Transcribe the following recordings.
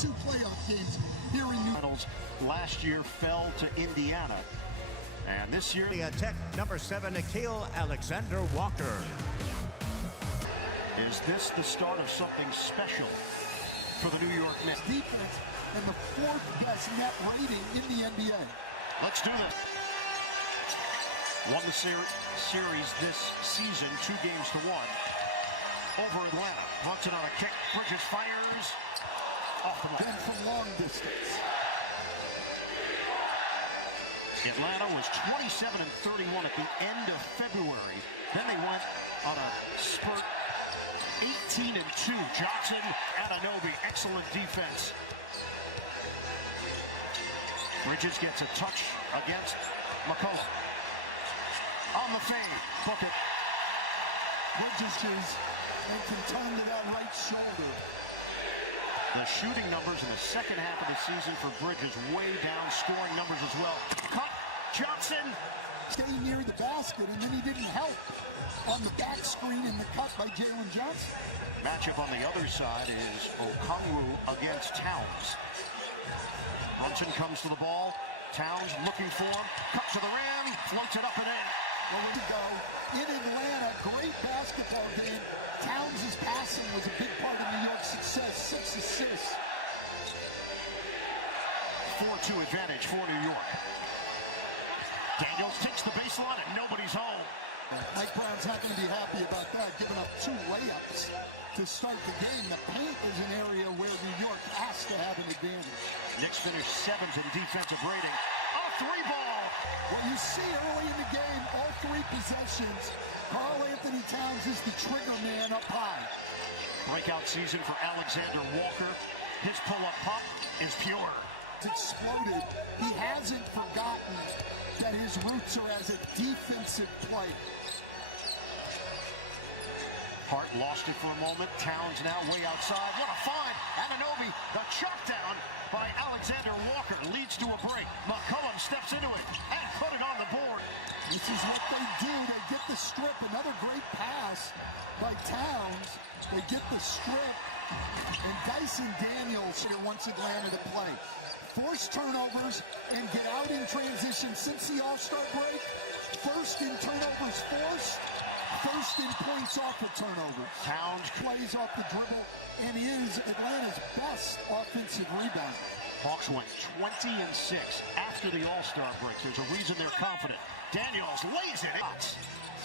2 playoff games here in New York. Last year fell to Indiana. And this year, the Tech number 7, Nickeil Alexander-Walker. Is this the start of something special for the New York Knicks? Defense and the 4th best net rating in the NBA. Let's do this. Won the series this season 2 games to 1 over Atlanta. Brunson on a kick. Bridges fires off the mark. Then from long distance. Atlanta was 27-31 at the end of February. Then they went on a spurt, 18-2. Johnson, Anunoby, excellent defense. Bridges gets a touch against McCollum. On the fade, book it. Bridges and can turn to that right shoulder. The shooting numbers in the second half of the season for Bridges way down, scoring numbers as well. Cut, Johnson. Stay near the basket, and then he didn't help on the back screen in the cut by Jalen Johnson. Matchup on the other side is Okongwu against Towns. Brunson comes to the ball. Towns looking for him. Cut to the rim. Floats it up and in. Well, we go. In Atlanta, great basketball game. Towns' passing was a big part of New York's success. 6 assists. 4-2 advantage for New York. Daniels takes the baseline and nobody's home. Mike Brown's not going to be happy about that, giving up 2 layups to start the game. The paint is an area where New York has to have an advantage. Knicks finished 7th in defensive rating. On a 3-ball. What you see early in the game, all 3 possessions, Karl Anthony Towns is the trigger man up high. Breakout season for Alexander Walker. His pull-up pop is pure. It's exploded. He hasn't forgotten that his roots are as a defensive player. Hart lost it for a moment. Towns now way outside. What a find. Anunoby, the chop down by Alexander Walker leads to a break. McCollum steps into it and put it on the board. This is what they do. They get the strip. Another great pass by Towns. They get the strip. And Dyson Daniels here wants Atlanta to play. Force turnovers and get out in transition since the All-Star break. First in turnovers forced. First in points off of turnovers. Towns plays off the dribble and is Atlanta's best offensive rebounder. Hawks went 20-6 after the All-Star break. There's a reason they're confident. Daniels lays it out.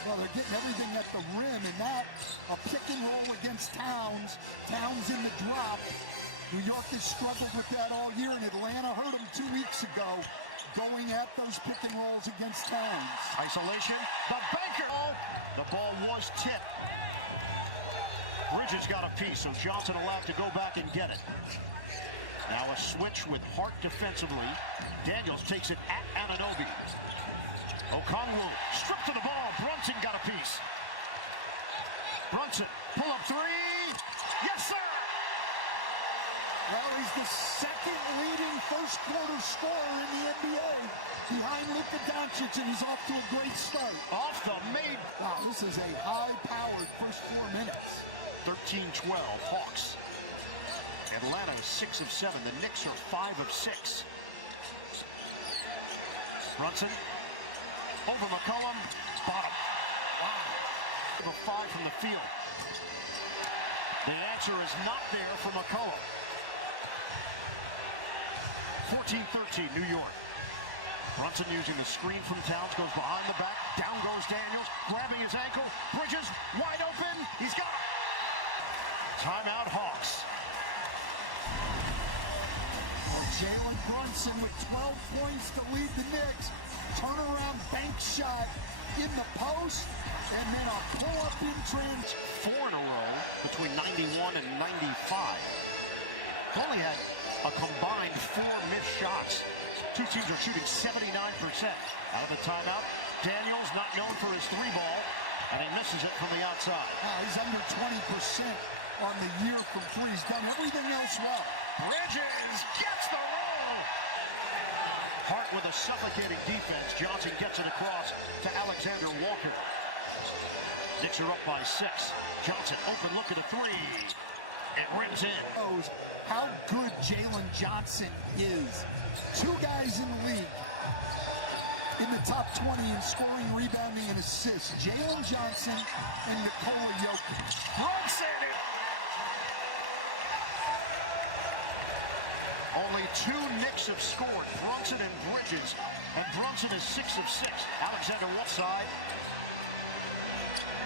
Well, they're getting everything at the rim, and that, a pick and roll against Towns. Towns in the drop. New York has struggled with that all year, and Atlanta hurt them 2 weeks ago, going at those pick and rolls against Towns. Isolation, the banker. The ball was tipped. Bridges got a piece, so Johnson allowed to go back and get it. Now a switch with Hart defensively. Daniels takes it at Anunoby. Okongwu, stripped to the ball. Brunson got a piece. Brunson, pull up 3. Yes, sir! Well, he's the second leading first quarter scorer in the NBA behind Luka Doncic, and he's off to a great start. Off the made. Wow, this is a high-powered first 4 minutes. 13-12, Hawks. Atlanta is 6 of 7. The Knicks are 5 of 6. Brunson, over McCollum, bottom. Wow. 5 from the field. The answer is not there for McCollum. 14-13, New York. Brunson using the screen from Towns, goes behind the back. Down goes Daniels, grabbing his ankle. Bridges, wide open. He's got it. Timeout, Hawks. Jalen Brunson with 12 points to lead the Knicks. Turnaround bank shot in the post, and then a pull-up in trench. 4 in a row between 91 and 95. Only had a combined 4 missed shots. 2 teams are shooting 79%. Out of the timeout, Daniels not known for his 3-ball, and he misses it from the outside. He's under 20% on the year from 3. He's done everything else well. Bridges gets the roll. Hart with a suffocating defense. Johnson gets it across to Alexander Walker. Knicks are up by 6. Johnson open look at a 3. It rims in. Knows how good Jalen Johnson is. Two guys in the league in the top 20 in scoring, rebounding, and assists. Jalen Johnson and Nikola Jokic. Brunson. Only two Knicks have scored, Brunson and Bridges, and Brunson is 6 of 6. Alexander one side.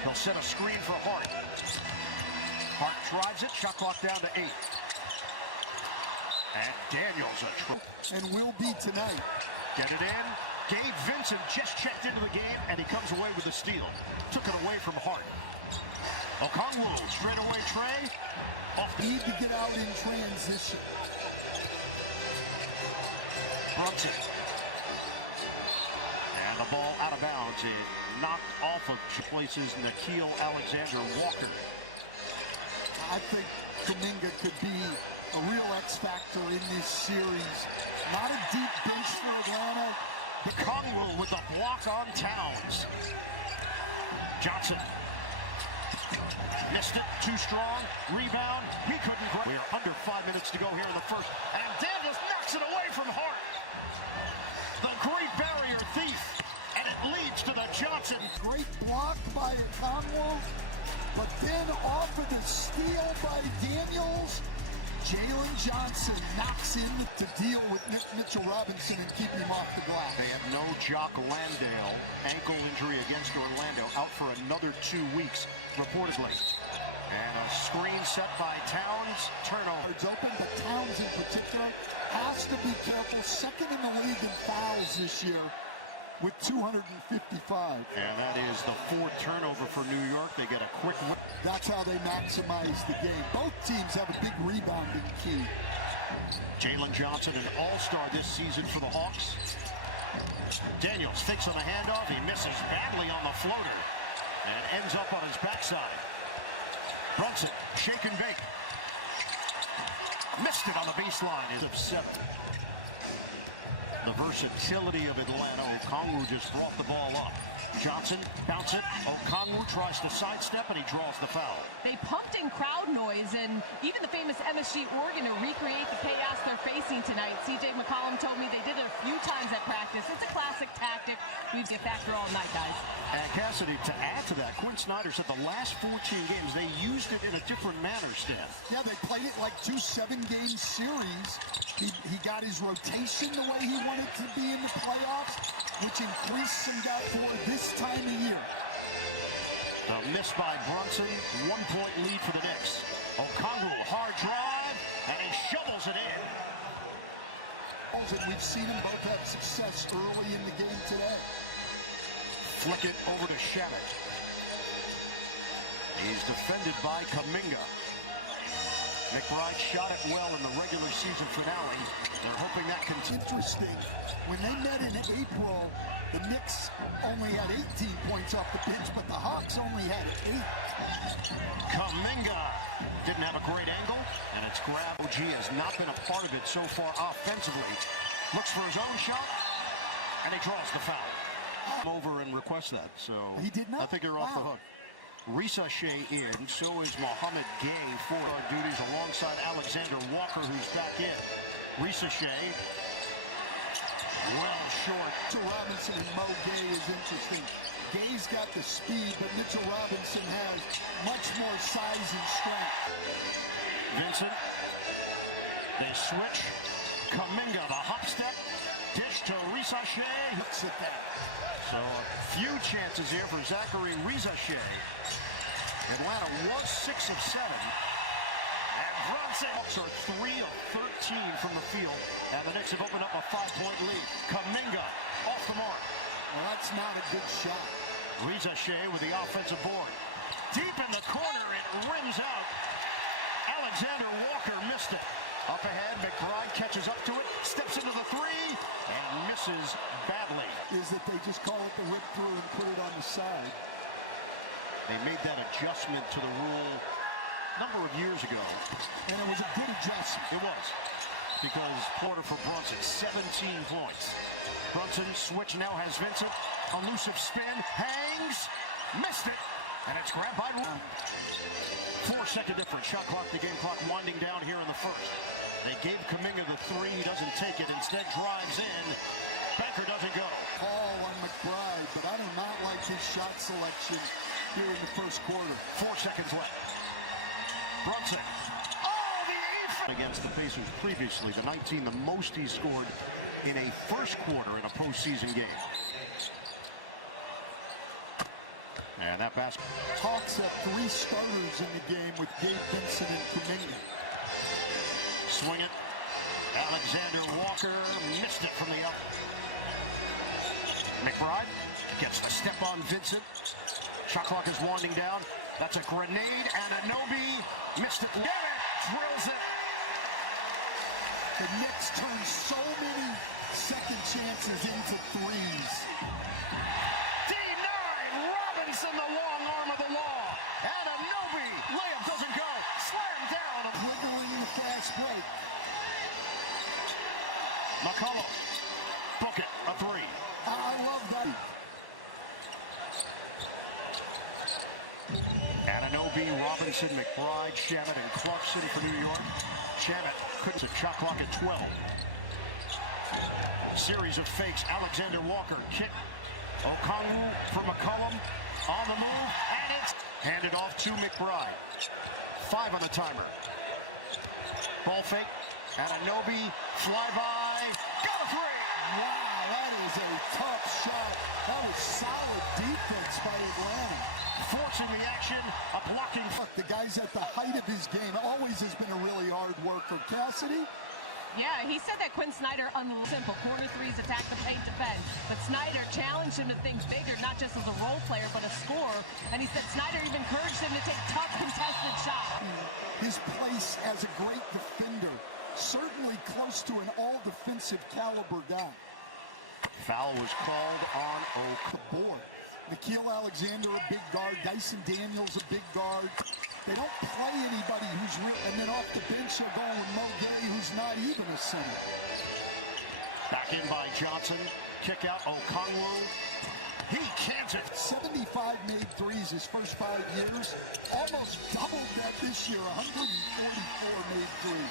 He'll set a screen for Hart. Hart drives it, shot clock down to 8. And Daniels and will be tonight. Get it in. Gabe Vincent just checked into the game, and he comes away with a steal. Took it away from Hart. Okongwu, straightaway tray. Need to get out in transition. Brunson. And the ball out of bounds. It knocked off of places Nickeil Alexander-Walker. I think Kuminga could be a real X factor in this series. Not a deep bench for Atlanta. Okongwu with a block on Towns. Johnson. Missed it, too strong. Rebound, he couldn't grab. We are under 5 minutes to go here in the first. And Daniels knocks it away from Hart. The great barrier thief. And it leads to the Johnson. Great block by Okongwu. But then off of the steal by Daniels, Jalen Johnson knocks in to deal with Mitchell Robinson and keep him off the glass. They have no Jock Landale. Ankle injury against Orlando. Out for another 2 weeks, reportedly. And a screen set by Towns. Turnover. It's open, but Towns in particular has to be careful. Second in the league in fouls this year with 255. And that is the 4th turnover for New York. They get a quick win. That's how they maximize the game. Both teams have a big rebounding key. Jalen Johnson, an all-star this season for the Hawks. Daniels fakes on the handoff. He misses badly on the floater and ends up on his backside. Brunson, shake and bake. Missed it on the baseline. Is of 7. The versatility of Atlanta. Okongwu just brought the ball up. Johnson, bounce it. Okongwu tries to sidestep, and he draws the foul. They pumped in crowd noise, and even the famous MSG Oregon to recreate the chaos they're facing tonight. CJ McCollum told me they did it a few times at practice. It's a classic tactic. We've been factor all night, guys. And Cassidy, to add to that, Quinn Snyder said the last 14 games, they used it in a different manner, Stan. Yeah, they played it like 2 7-game series. He got his rotation the way he wanted to be in the playoffs, which increased some doubt for this time of year. The miss by Brunson, 1-point lead for the Knicks. Okongwu, hard drive, and he shovels it in. And we've seen them both have success early in the game today. Flick it over to Shamit. He's defended by Kuminga. McBride shot it well in the regular season finale. They're hoping that continues. Interesting. When they met in April, the Knicks only had 18 points off the bench, but the Hawks only had 8. Kuminga didn't have a great angle, and it's grabbed. OG has not been a part of it so far offensively. Looks for his own shot, and he draws the foul. Over and request that, so he did not. I think you're off the hook. Risa Shea in, so is Mohamed Gay for our duties alongside Alexander Walker, who's back in. Risa Shea, well short. Mitchell Robinson and Mo Gay is interesting. Gay's got the speed, but Mitchell Robinson has much more size and strength. Vincent, they switch. Kuminga, the hop step, dish to Risa Shea. Looks at that. So a few chances here for Zachary Risa Shea. Atlanta was 6 of 7. And Brunson are 3 of 13 from the field. And the Knicks have opened up a 5-point lead. Kuminga off the mark. Well, that's not a good shot. Risa Shea with the offensive board. Deep in the corner, it rims out. Alexander Walker missed it. Up ahead, McBride catches up to it, steps into the 3, and misses badly. Is that they just call it the rip through and put it on the side. They made that adjustment to the rule a number of years ago. And it was a good adjustment. It was. Because Porter for Brunson, 17 points. Brunson switch now has Vincent. Elusive spin, hangs, missed it. And it's grabbed by 4-second difference. Shot clock, the game clock winding down here in the first. They gave Kuminga the three. He doesn't take it. Instead drives in. Banker doesn't go. Call on McBride, but I do not like his shot selection here in the first quarter. 4 seconds left. Brunson. Oh, the eighth against the Pacers previously. The 19, the most he scored in a first quarter in a postseason game. And that basket. Hawks have 3 starters in the game with Gabe Vincent and Kuminga. Swing it. Alexander Walker missed it from the up. McBride gets the step on Vincent. Shot clock is winding down. That's a grenade. Anunoby missed it. Get it. Drills it. The Knicks turn so many second chances into threes. D9. Robinson, the long arm of the law. Anunoby. Layup doesn't go. Slam down. Wiggling in the fast break. McCollum. Book it. A three. I love that. Anunoby, Robinson, McBride, Shamet, and Clarkson for New York. Shamet couldn't set shot clock at 12. Series of fakes. Alexander Walker kick. Okongwu for McCollum on the move, and it's handed off to McBride. 5 on the timer. Ball fake. Anunoby, flyby, got a three. Wow, that is a tough shot. That was solid defense by Atlanta. Forcing the action, a blocking. Look, the guy's at the height of his game. Always has been a really hard worker. Cassidy? Yeah, he said that Quinn Snyder, simple corner threes, attack the paint, defend. But Snyder challenged him to think bigger, not just as a role player, but a scorer. And he said Snyder even encouraged him to take tough, contested shots. His place as a great defender. Certainly close to an all-defensive caliber guy. Foul was called on The board. Nickeil Alexander, a big guard. Dyson Daniels, a big guard. They don't play anybody who's and then off the bench they're going with Mo Gay, who's not even a center. Back in by Johnson. Kick out Okongwu. He cans it. 75 made threes his first 5 years. Almost doubled that this year. 144 made threes.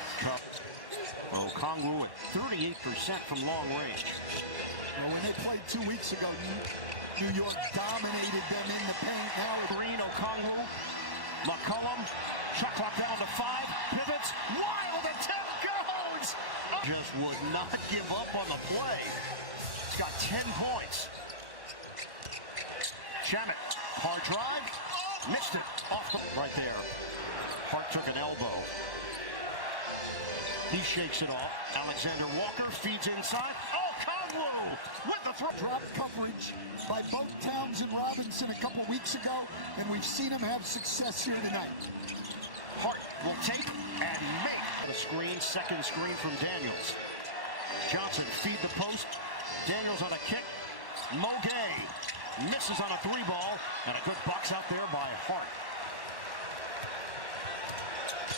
Okongwu at 38% from long range. Well, when they played 2 weeks ago, New York dominated them in the paint. Now Green, Okongwu, McCollum, shot clock down to 5, pivots, wild attempt goes! Just would not give up on the play. He's got 10 points. Shamet, hard drive, missed it off the right there. Hart took an elbow. He shakes it off. Alexander Walker feeds inside. Okongwu with the throw. Drop coverage by both Towns and Robinson a couple weeks ago, and we've seen him have success here tonight. Hart will take and make the screen. Second screen from Daniels. Johnson feed the post. Daniels on a kick. Mo Gay misses on a 3-ball, and a good box out there by Hart.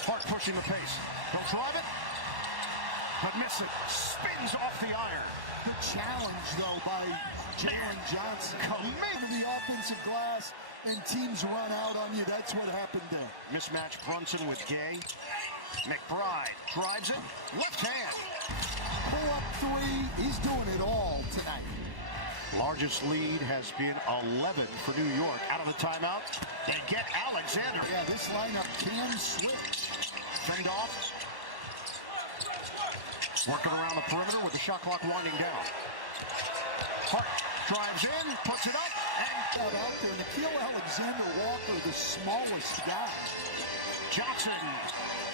Hart pushing the pace. He'll drive it, but miss it. Spins off the iron. Good challenge, though, by Jalen Johnson. Coming to the offensive glass, and teams run out on you. That's what happened there. Mismatch Brunson with Gay. McBride drives it. Left hand. Pull up 3. He's doing it all tonight. Largest lead has been 11 for New York. Out of the timeout, they get Alexander. Yeah, this lineup can switch. Fend off. Working around the perimeter with the shot clock winding down. Hart drives in, puts it up, and Out there, Nickeil Alexander Walker, the smallest guy. Johnson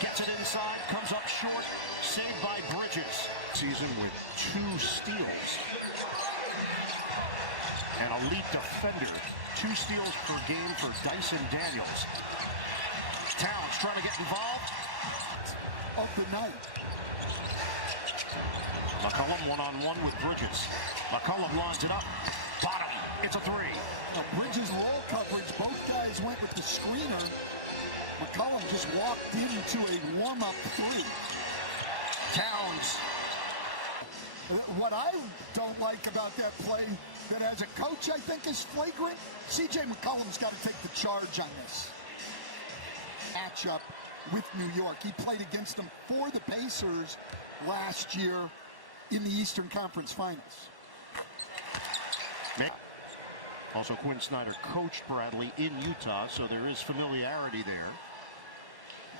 gets it inside, comes up short, saved by Bridges. Season with 2 steals. An elite defender. 2 steals per game for Dyson Daniels. Towns trying to get involved. Of the night. McCollum one-on-one with Bridges. McCollum lines it up. Bottom. It's a 3. Now, Bridges roll coverage. Both guys went with the screener. McCollum just walked into a warm-up 3. Towns. What I don't like about that play, that as a coach I think is flagrant, C.J. McCollum's got to take the charge on this matchup with New York. He played against them for the Pacers last year in the Eastern Conference Finals. Also, Quinn Snyder coached Bradley in Utah, so there is familiarity there.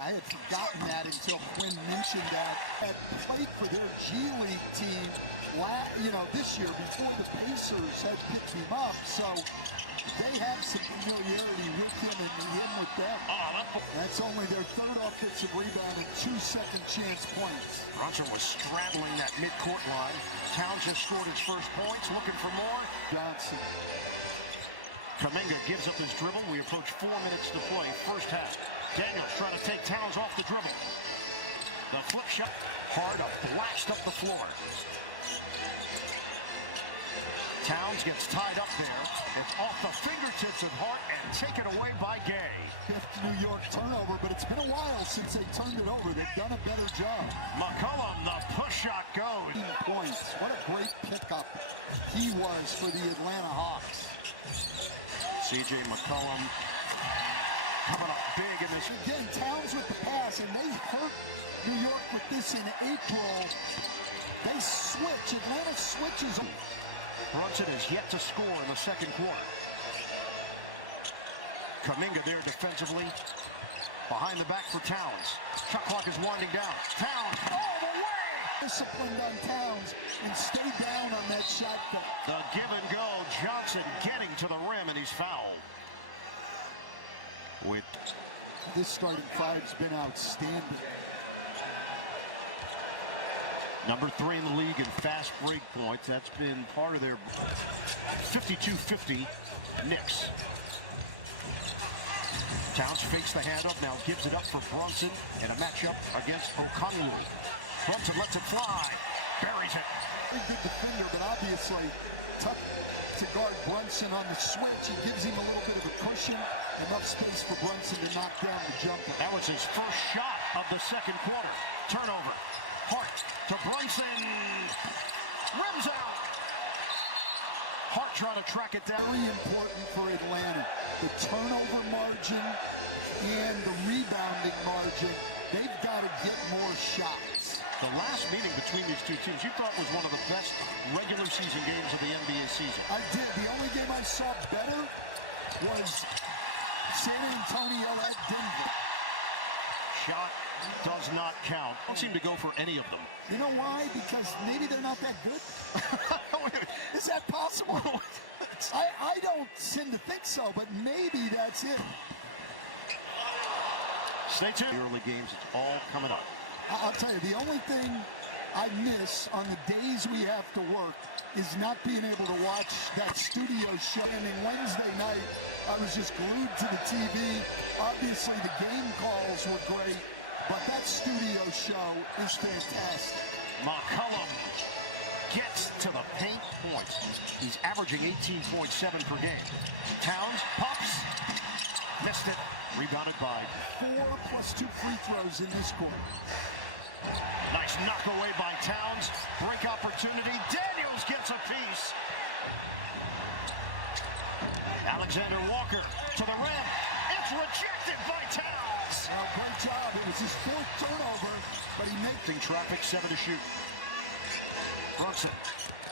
I had forgotten that until Quinn mentioned that. Had played for their G League team, this year before the Pacers had picked him up. So they have some familiarity with him and him with them. That's only their third offensive rebound and 2 second chance points. Brunson was straddling that midcourt line. Towns has scored his first points, looking for more. Johnson. Kuminga gives up his dribble. We approach 4 minutes to play, first half. Daniels trying to take Towns off the dribble. The flip shot, hard to blast up the floor. Towns gets tied up there. It's off the fingertips of Hart and taken away by Gay. Fifth New York turnover, but it's been a while since they turned it over. They've done a better job. McCollum, the push shot goes. Points. What a great pickup he was for the Atlanta Hawks. C.J. McCollum coming up big in this. Again, Towns with the pass, and they hurt New York with this in April. They switch. Atlanta switches. Brunson is yet to score in the second quarter. Kuminga there defensively. Behind the back for Towns. Shot clock is winding down. Towns all the way! Disciplined on Towns and stay down on that shot. The give and go. Johnson getting to the rim, and he's fouled. With this starting five's been outstanding. Number 3 in the league in fast break points. That's been part of their 52-50 Knicks. Towns fakes the handoff, now gives it up for Brunson in a matchup against Okongwu. Brunson lets it fly, buries it. Very good defender, but obviously tough to guard Brunson on the switch. He gives him a little bit of a cushion, enough space for Brunson to knock down the jumper. That was his first shot of the second quarter. Turnover. Hart to Brunson. Rims out. Hart trying to track it down. Very important for Atlanta. The turnover margin and the rebounding margin. They've got to get more shots. The last meeting between these two teams you thought was one of the best regular season games of the NBA season. I did. The only game I saw better was San Antonio at Denver. Shot does not count. Don't seem to go for any of them. You know why? Because maybe they're not that good. Is that possible? I don't tend to think so, but maybe that's it. Stay tuned. Early games, it's all coming up. I'll tell you, the only thing I miss on the days we have to work is not being able to watch that studio show. And Wednesday night, I was just glued to the TV. Obviously, the game calls were great, but that studio show is fantastic. McCollum gets to the paint points. He's averaging 18.7 per game. Towns pops. Missed it. Rebounded by 4 plus 2 free throws in this quarter. Nice knock away by Towns. Break opportunity. Daniels gets a piece. Alexander Walker to the rim. It's rejected by Towns. Great job. It was his 4th turnover, but he made traffic, 7 to shoot. Brunson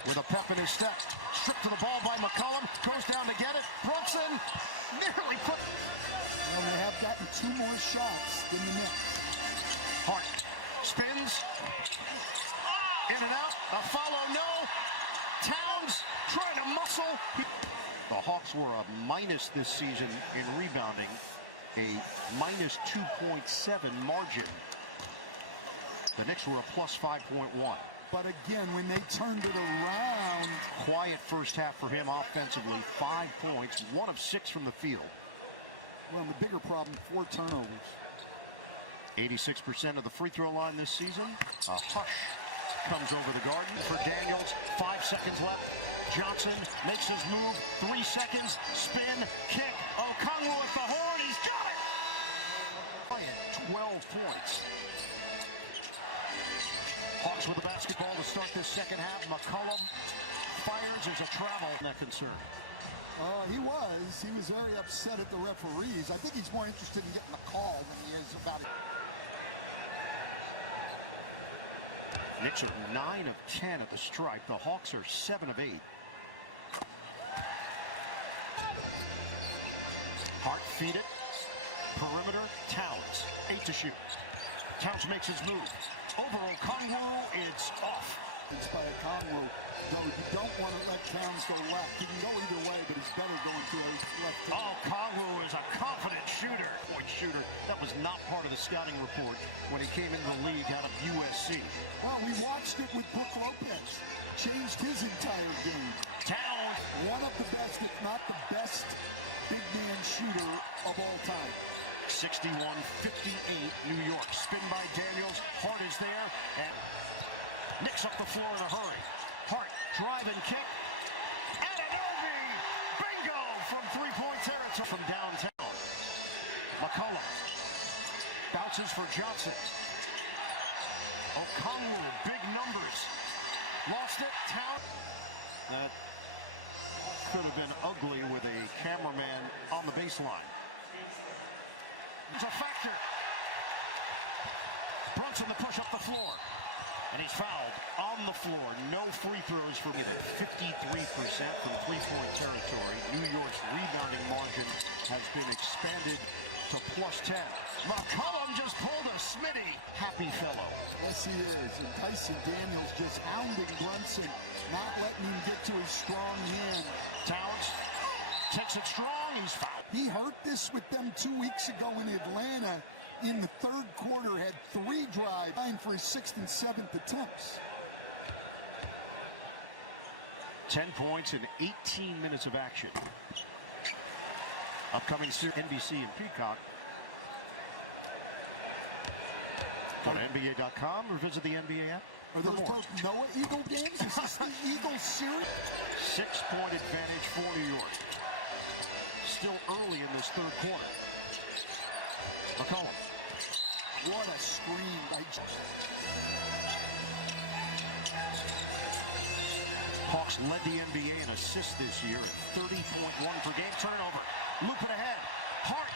with a pep in his step. Stripped to the ball by McCollum. Goes down to get it. Brunson nearly put. And they have gotten 2 more shots than the Knicks. Hart spins. In and out. A follow, no. Towns trying to muscle. The Hawks were a minus this season in rebounding. A minus 2.7 margin. The Knicks were a plus 5.1. But again, when they turned it around. Quiet first half for him offensively. 5 points, 1 of 6 from the field. Well, the bigger problem, 4 turnovers. 86% of the free throw line this season. A hush comes over the Garden for Daniels. 5 seconds left. Johnson makes his move. 3 seconds. Spin. Kick. Okongwu at the horn. He's got it. 12 points. Hawks with the basketball to start this second half. McCollum fires. There's a travel. That concern. He was very upset at the referees. I think he's more interested in getting the call than he is about it. Knicks are 9 of 10 at the stripe. The Hawks are 7 of 8. Hart feed it. Perimeter. Towns. 8 to shoot. Towns makes his move. Over Okongwu. It's off. It's by Okongwu. Though you don't want to let Towns go left. He can go either way, but he's better going to his left. Okongwu is a confident shooter. Point shooter. That was not part of the scouting report when he came into the league out of USC. Well, we watched it with Brook Lopez. Changed his entire game. Towns. One of the best, if not the best, big man shooter of all time. 61-58 New York. Spin by Daniels. Hart is there. And Knicks up the floor in a hurry. Hart, drive and kick. Anunoby! Bingo! From three-point territory from downtown. McCollum. Bounces for Johnson. Okongwu, big numbers. Lost it. Town. That could have been ugly with a cameraman on the baseline. It's a factor. Brunson to push up the floor. And he's fouled on the floor. No free throws for him. 53% from three-point territory. New York's rebounding margin has been expanded to +10. McCollum just pulled a Smitty. Happy fellow. Yes, he is. And Tyson Daniels just hounding Brunson, not letting him get to his strong hand. Towns takes it strong. He's fouled. He hurt this with them 2 weeks ago in Atlanta. In the third quarter, had 3 drives, dying for his 6th and 7th attempts. 10 points in 18 minutes of action. Upcoming NBC and Peacock. Go to NBA.com or visit the NBA app. Are those both Noah Eagle games? Is this the Eagles series? 6-point advantage for New York. Still early in this third quarter. McCollum. What a screen by Hawks led the NBA in assists this year, 30.1 per game. Turnover. Looping ahead. Hart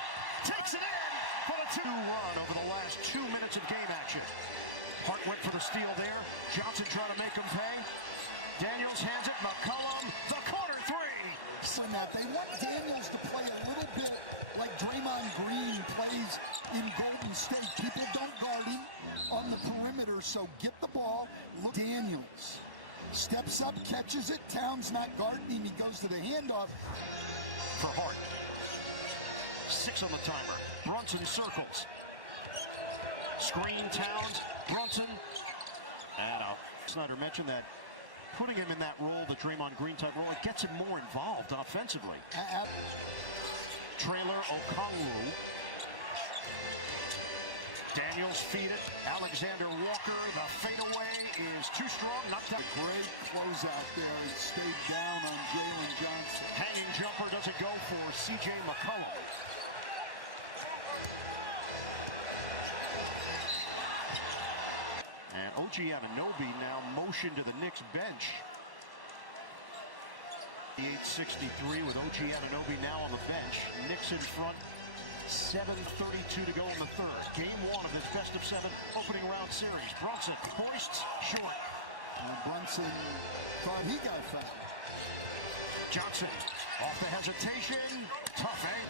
takes it in for the 2-run over the last 2 minutes of game action. Hart went for the steal there. Johnson trying to make him pay. Daniels hands it. McCollum, the corner 3. So now they want Daniels to play a little bit like Draymond Green plays in Golden State. People don't guard him on the perimeter, so get the ball. Look, Daniels steps up, catches it. Towns not guarding him. He goes to the handoff. For Hart. 6 on the timer. Brunson circles. Screen Towns. Brunson. And Snyder mentioned that putting him in that role, the Draymond Green type role, it gets him more involved offensively. Trailer Okongwu. Daniels feed it. Alexander Walker, the fadeaway is too strong. Not that great closeout there. It stayed down on Jalen Johnson. Hanging jumper doesn't go for C.J. McCollum. And OG Anunoby now motioned to the Knicks bench. 8:63 with OG Anunoby now on the bench. Knicks in front. 7:32 to go in the third. Game 1 of this best-of-7 opening round series. Brunson hoists short. Brunson thought he got fouled. Johnson off the hesitation. Tough, eh?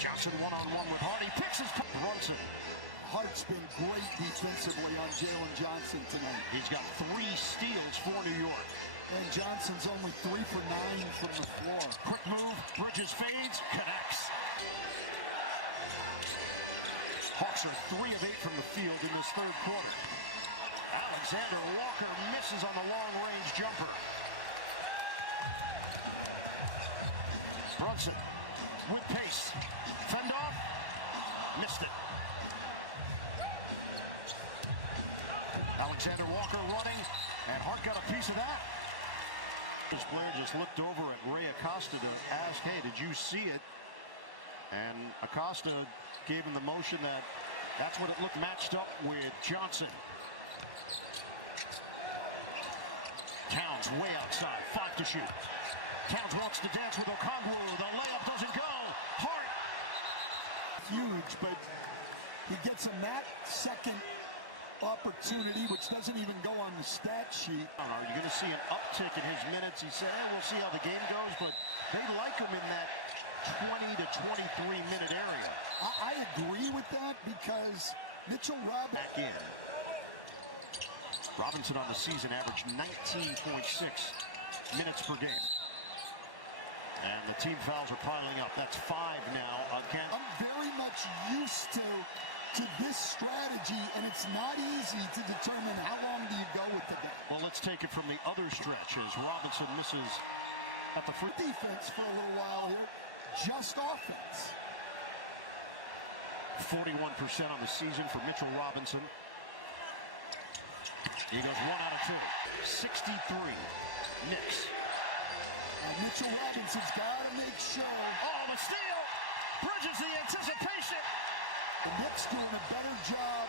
Johnson one-on-one with Hart. He picks his Brunson. Hart's been great defensively on Jalen Johnson tonight. He's got 3 steals for New York. And Johnson's only 3 for 9 from the floor. Quick move, Bridges fades, connects. Hawks are 3 of 8 from the field in this third quarter. Alexander Walker misses on the long-range jumper. Brunson with pace. Fend off, missed it. Alexander Walker running, and Hart got a piece of that. This player just looked over at Ray Acosta to ask, hey, did you see it? And Acosta gave him the motion that's what it looked matched up with Johnson. Towns way outside, 5 to shoot. Towns wants to dance with Okongwu. The layup doesn't go. Hart. Huge, but he gets him that second opportunity, which doesn't even go on the stat sheet. Are you going to see an uptick in his minutes? He said, we'll see how the game goes, but they like him in that 20 to 23-minute area. I agree with that because Mitchell Robinson. Back in. Robinson on the season averaged 19.6 minutes per game. And the team fouls are piling up. That's 5 now again. I'm very much used to this strategy, and it's not easy to determine how long do you go with the game. Well, let's take it from the other stretch as Robinson misses at the free defense for a little while here. Just offense. 41% on the season for Mitchell Robinson. He goes 1 out of 2. 63. Knicks. And Mitchell Robinson's got to make sure. Oh, the steal! Bridges the anticipation. The Knicks doing a better job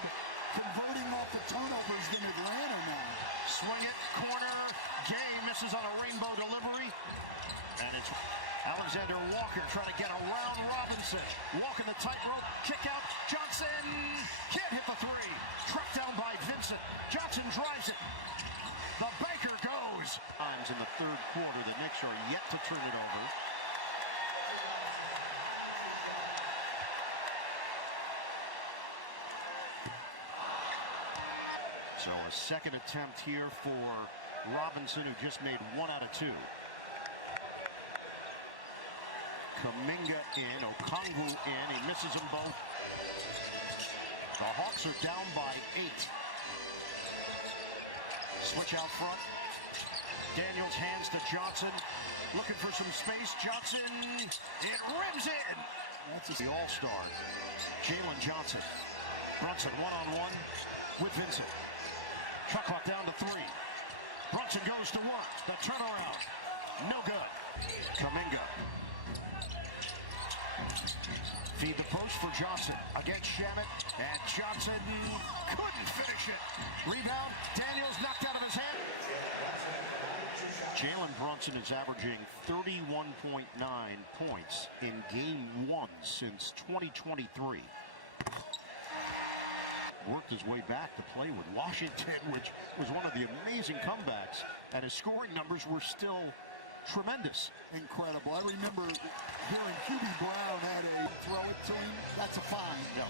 converting off the turnovers than Atlanta now. Swing it, corner. Gay misses on a rainbow delivery. And it's Alexander Walker trying to get around Robinson. Walking the tightrope, kick out. Johnson can't hit the 3. Tracked down by Vincent. Johnson drives it. The banker goes. Times in the third quarter, the Knicks are yet to turn it over. So a second attempt here for Robinson, who just made 1 out of 2. Kuminga in, Okongwu in, he misses them both. The Hawks are down by 8. Switch out front. Daniels hands to Johnson, looking for some space. Johnson, it rims in. That's the all-star, Jalen Johnson. Brunson one-on-one with Vincent. Shot clock down to 3. Brunson goes to work. The turnaround, no good. Kuminga. Feed the post for Johnson against Shamet, and Johnson couldn't finish it. Rebound, Daniels knocked out of his hand. Jalen Brunson is averaging 31.9 points in game 1 since 2023. Worked his way back to play with Washington, which was one of the amazing comebacks, and his scoring numbers were still tremendous. Incredible. I remember hearing Hubie Brown had a throw it to him. That's a fine. No.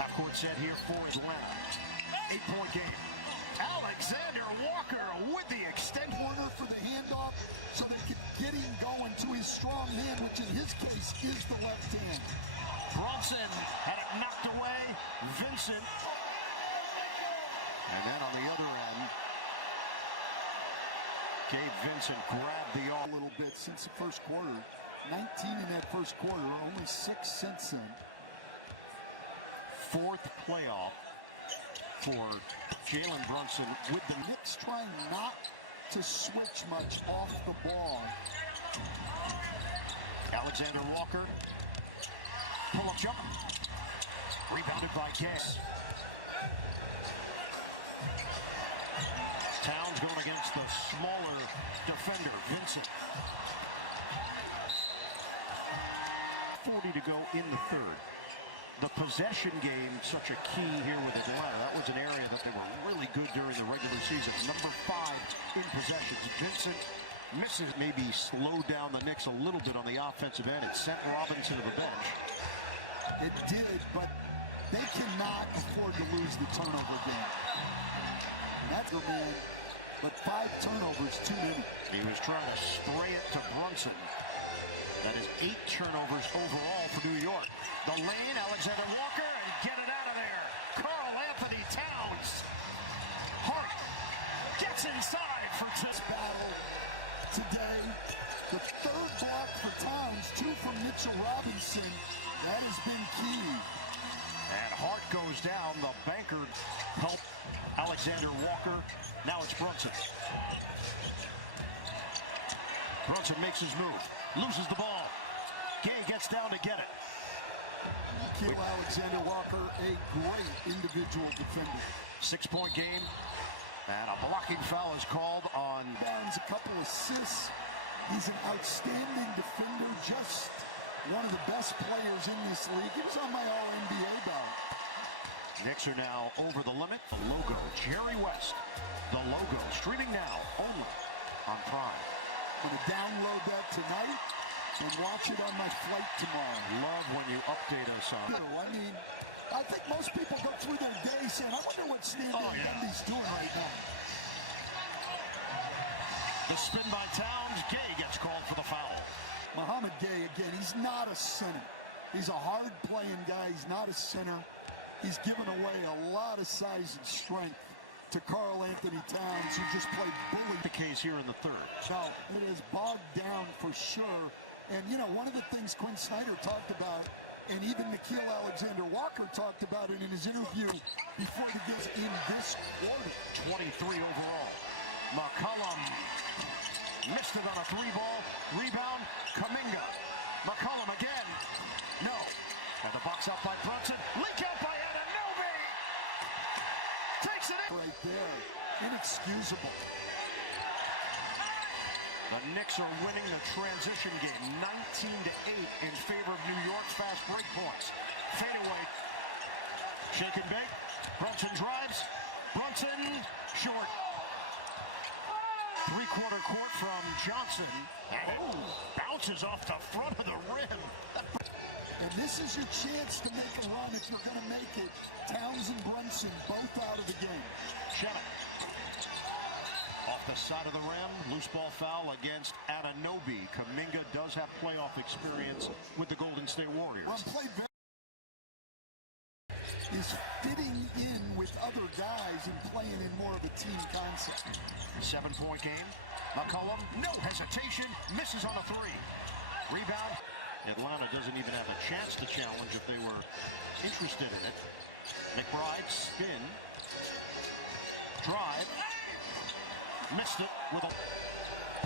Half-court set here for Atlanta. 8-point game. Alexander Walker with the extend. Corner for the handoff so they could get him going to his strong hand, which in his case is the left hand. Bronson had it knocked away. Vincent. And then on the other end, Gabe Vincent grabbed the arm a little bit since the first quarter. 19 in that first quarter, only 6 since then. 4th playoff for Jalen Brunson with the Knicks trying not to switch much off the ball. Alexander Walker. Pull-up jump. Rebounded by Gass. Towns going against the smaller defender, Vincent. 40 to go in the third. The possession game, such a key here with Atlanta. That was an area that they were really good during the regular season. Number 5 in possessions. Vincent misses, maybe slowed down the Knicks a little bit on the offensive end. It sent Robinson to the bench. It did, but they cannot afford to lose the turnover game. That's a man, but 5 turnovers too many. He was trying to spray it to Brunson. That is 8 turnovers overall for New York. The lane, Alexander Walker, and get it out of there. Karl Anthony Towns. Hart gets inside for this battle today. The 3rd block for Towns, 2 from Mitchell Robinson. That has been key. And Hart goes down. The banker helped Alexander Walker. Now it's Brunson. Brunson makes his move. loses the ball. Gay gets down to get it. Nickeil Alexander-Walker, a great individual defender. 6-point game, and a blocking foul is called on. Downs, a couple assists. He's an outstanding defender, just one of the best players in this league. He was on my All-NBA ballot. Knicks are now over the limit. The logo, Jerry West. The logo, streaming now only on Prime. I'm going to download that tonight and watch it on my flight tomorrow. Love when you update us on it. I mean, I think most people go through their day saying, I wonder what Stanley Gundy's doing right now. The spin by Towns. Gay gets called for the foul. Mohamed Gay, again, he's not a center. He's a hard-playing guy. He's not a center. He's given away a lot of size and strength to Karl Anthony Towns, who just played bully. The case here in the third. So it is bogged down for sure. And, you know, one of the things Quinn Snyder talked about, and even Nickeil Alexander-Walker talked about it in his interview before he gets in this quarter. 23 overall. McCollum missed it on a 3-ball. Rebound, Kuminga. McCollum again. No. And the box out by Brunson. Leak out by Anunoby. Takes it in. Right there. Inexcusable. The Knicks are winning the transition game, 19-8 in favor of New York. Fast break points. Fade away. Shake and bake. Brunson drives. Brunson short. Three-quarter court from Johnson. And it bounces off the front of the rim. And this is your chance to make a run if you're going to make it. Towns and Brunson both out of the game. Shevin. Off the side of the rim, loose ball foul against Anunoby. Kuminga does have playoff experience with the Golden State Warriors. Well, played very is fitting in with other guys and playing in more of a team concept. 7-point game. McCollum, no hesitation, misses on a 3. Rebound. Atlanta doesn't even have a chance to challenge if they were interested in it. McBride, spin. Drive. Missed it with a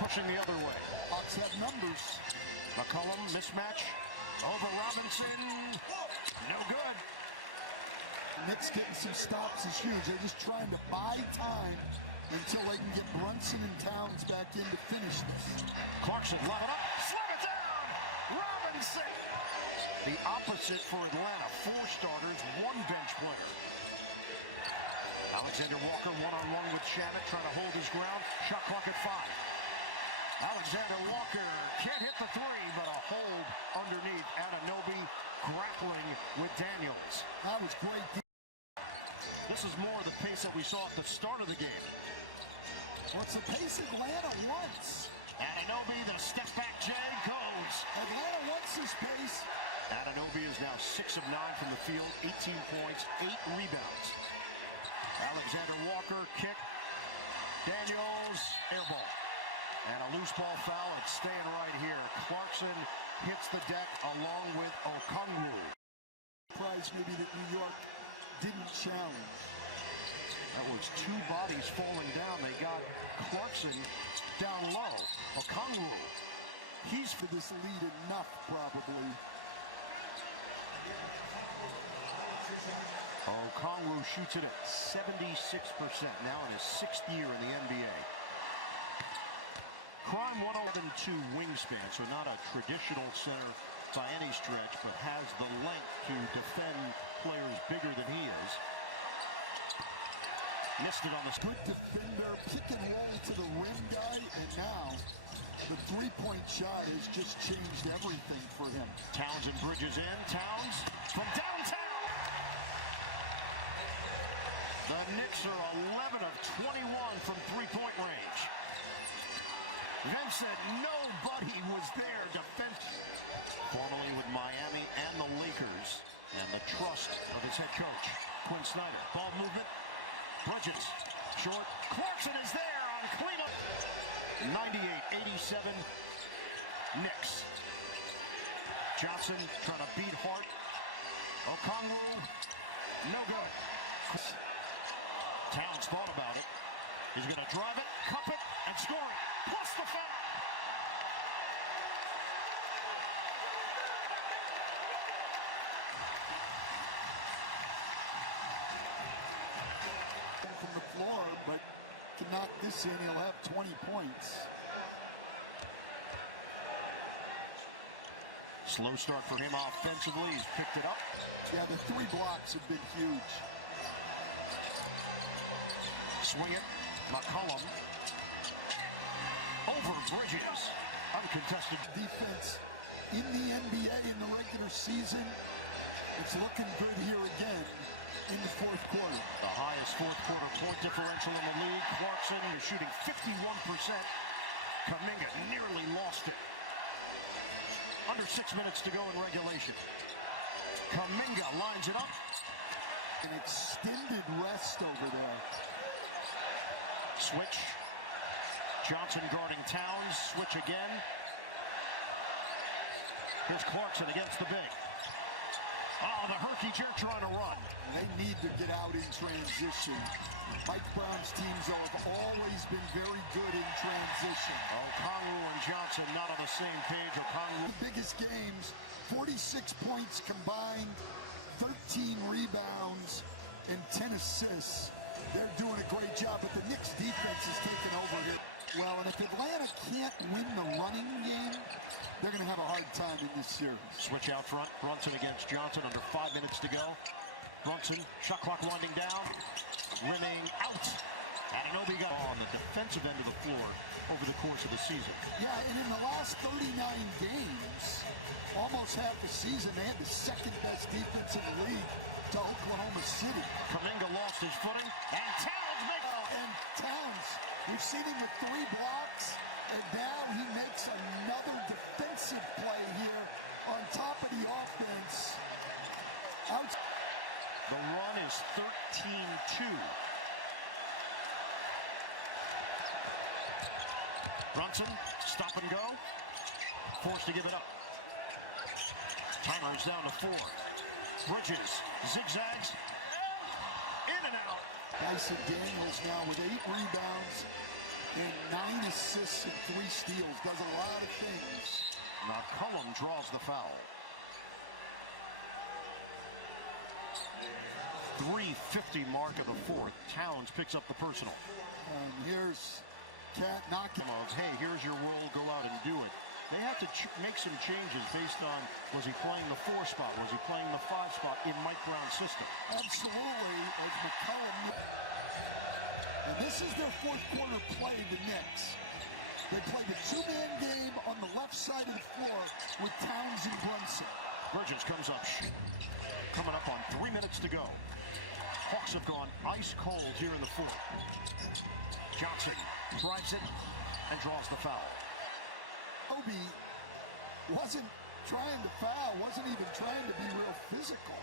pushing the other way. Hawks have numbers. McCollum, mismatch. Over Robinson. No good. Knicks getting some stops is huge. They're just trying to buy time until they can get Brunson and Towns back in to finish this. Clarkson, level up. Slam it down. Robinson. The opposite for Atlanta. 4 starters, 1 bench player. Alexander Walker one-on-one with Shannon, trying to hold his ground. Shot clock at 5. Alexander Walker can't hit the 3, but a hold underneath. Anunoby grappling with Daniels. That was great. This is more the pace that we saw at the start of the game. What's the pace Atlanta wants? Anunoby, the step back J goes. Atlanta wants this pace. Anunoby is now 6 of 9 from the field, 18 points, 8 rebounds. Alexander Walker, kick. Daniels, air ball. And a loose ball foul. It's staying right here. Clarkson hits the deck along with Okongwu. Surprised maybe that New York didn't challenge. That was 2 bodies falling down. They got Clarkson down low. Okongwu. He's for this lead enough, probably. Okongwu shoots it at 76% now in his 6th year in the NBA. Crime 102 wingspan, so not a traditional center by any stretch, but has the length to defend players bigger than he is. Missed it on the good defender, pick and roll to the rim guy, and now the 3-point shot has just changed everything for him. Towns and Bridges in. Towns from downtown. The Knicks are 11 of 21 from 3-point range. Vincent, nobody was there defensively. Formerly with Miami and the Lakers, and the trust of his head coach, Quinn Snyder. Ball movement. Bridges, short. Clarkson is there on cleanup. 98-87, Knicks. Johnson trying to beat Hart. Okongwu, no good. Towns thought about it. He's going to drive it, cup it, and score it. Plus the foul. floor, but can knock this in, he'll have 20 points. Slow start for him offensively. He's picked it up. Yeah, the 3 blocks have been huge. Swing it. McCollum. Over Bridges. Uncontested Defense in the NBA in the regular season. It's looking good here again in the fourth quarter. The highest fourth quarter point differential in the league. Clarkson is shooting 51%. Kuminga nearly lost it. Under 6 minutes to go in regulation. Kuminga lines it up. An extended rest over there. Switch. Johnson guarding Towns. Switch again. Here's Clarkson against the big. Oh, the herky jerk trying to run. They need to get out in transition. Mike Brown's teams have always been very good in transition. Okongwu and Johnson not on the same page. Okongwu. The biggest games, 46 points combined, 13 rebounds, and 10 assists. They're doing a great job, but the Knicks defense is taking over here. Well, and if Atlanta can't win the running game, they're going to have a hard time in this series. Switch out front. Brunson against Johnson. Under 5 minutes to go. Brunson, shot clock winding down. Rimming out. Anunoby got on the defensive end of the floor over the course of the season. Yeah, and in the last 39 games, almost half the season, they had the second best defense in the league to Oklahoma City. Kuminga lost his footing. And Towns makes And Towns, we've seen him with 3 blocks, and now he makes another defensive play here on top of the offense. The run is 13-2. Brunson, stop and go. Forced to give it up. Timer is down to 4. Bridges, zigzags. In and out. Dyson Daniels now with 8 rebounds and 9 assists and 3 steals. Does a lot of things. McCollum draws the foul. 3:50 mark of the fourth. Towns picks up the personal. And here's Cat knocking. Of, hey, here's your role, go out and do it. They have to make some changes based on, was he playing the 4 spot? Was he playing the 5 spot in Mike Brown's system? Absolutely, as McCollum. And this is their fourth quarter play, the Knicks. They played a 2-man game on the left side of the floor with Towns and Brunson. Bridges comes up. Coming up on 3 minutes to go. Hawks have gone ice cold here in the fourth. Johnson drives it and draws the foul. Obi wasn't trying to foul, wasn't even trying to be real physical.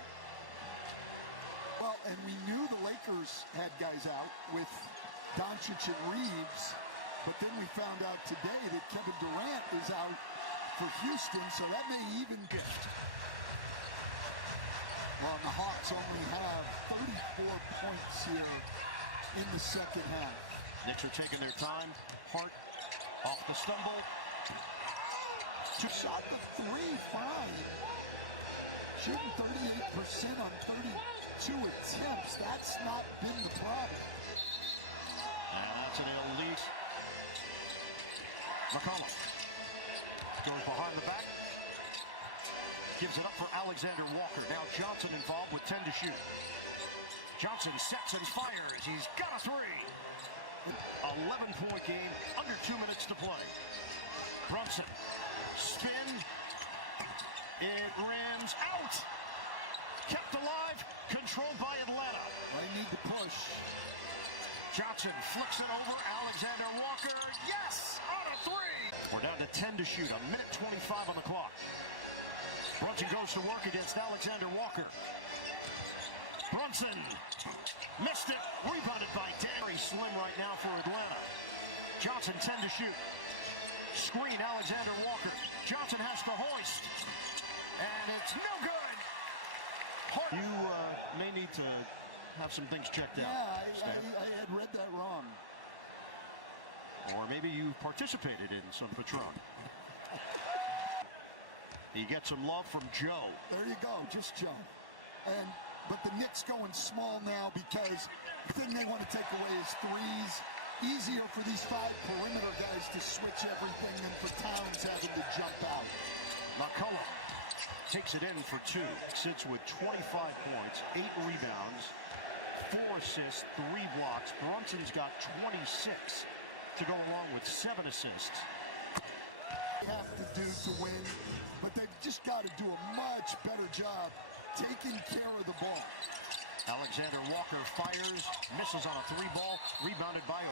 Well, and we knew the Lakers had guys out with Doncic and Reeves, but then we found out today that Kevin Durant is out for Houston, so that may even gift. Well, the Hawks only have 34 points here in the second half. Knicks are taking their time. Hart off the stumble. Shot the 3 fine. Shooting 38% on 32 attempts. That's not been the problem. And that's an elite. McCollum goes behind the back. Gives it up for Alexander Walker. Now Johnson involved with 10 to shoot. Johnson sets and fires. He's got a 3. 11-point game, under 2 minutes to play. Brunson, spin. It rams out. Kept alive, controlled by Atlanta. They need to push. Johnson flicks it over. Alexander Walker, yes, on a 3. We're down to 10 to shoot, 1:25 on the clock. Brunson goes to work against Alexander Walker. Brunson missed it, rebounded by Very slim right now for Atlanta. Johnson 10 to shoot. Screen Alexander Walker. Johnson has to hoist. And it's no good. You may need to have some things checked out. Yeah, I had read that wrong. Or maybe you participated in some Patron. He gets some love from Joe. There you go, just Joe. And but the Knicks going small now because then they want to take away his threes. Easier for these 5 perimeter guys to switch everything than for Towns having to jump out. McCollum takes it in for 2. Sits with 25 points, 8 rebounds, 4 assists, 3 blocks. Brunson's got 26 to go along with 7 assists. They have to do to win, but they've just got to do a much better job taking care of the ball. Alexander Walker fires, misses on a 3 ball, rebounded by